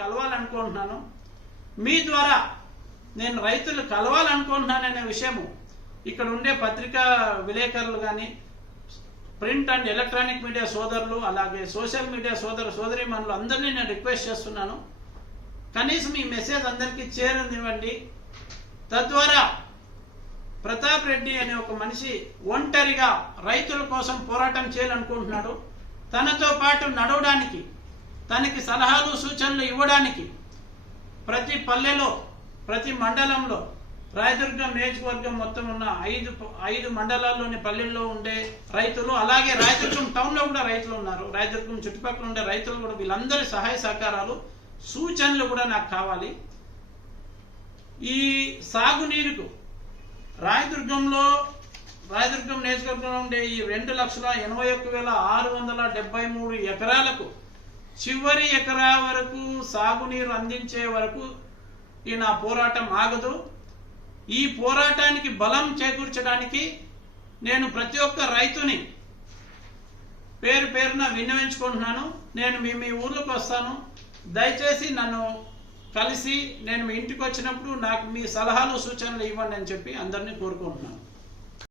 కలవాలనుకుంటున్నాను. మీ ద్వారా నేను రైతులు కలవాలనుకుంటున్నాననే విషయము ఇక్కడ ఉండే పత్రికా విలేకరులు కానీ, ప్రింట్ అండ్ ఎలక్ట్రానిక్ మీడియా సోదరులు, అలాగే సోషల్ మీడియా సోదరీమణులు అందరినీ నేను రిక్వెస్ట్ చేస్తున్నాను. కనీసం ఈ మెసేజ్ అందరికీ చేరనివ్వండి. తద్వారా ప్రతాప్ రెడ్డి అనే ఒక మనిషి ఒంటరిగా రైతుల కోసం పోరాటం చేయాలనుకుంటున్నాడు. తనతో పాటు నడవడానికి, తనకి సలహాలు సూచనలు ఇవ్వడానికి ప్రతి పల్లెలో, ప్రతి మండలంలో, రాయదుర్గం నియోజకవర్గం మొత్తం ఉన్న ఐదు మండలాల్లోని పల్లెల్లో ఉండే రైతులు, అలాగే రాయదుర్గం టౌన్లో కూడా రైతులు ఉన్నారు, రాయదుర్గం చుట్టుపక్కల ఉండే రైతులు కూడా, వీళ్ళందరి సహాయ సహకారాలు సూచనలు కూడా నాకు కావాలి. ఈ సాగునీరుకు రాయదుర్గం నియోజకవర్గంలో ఉండే ఈ 2,81,673 ఎకరాలకు చివరి ఎకరా వరకు సాగునీరు అందించే వరకు ఈ నా పోరాటం ఆగదు. ఈ పోరాటానికి బలం చేకూర్చడానికి నేను ప్రతి ఒక్క రైతుని పేరు పేరున విన్నవించుకుంటున్నాను. నేను మీ ఊర్లోకి వస్తాను. దయచేసి నన్ను కలిసి నేను మీ ఇంటికి వచ్చినప్పుడు నాకు మీ సలహాలు సూచనలు ఇవ్వండి అని చెప్పి అందరినీ కోరుకుంటున్నాను.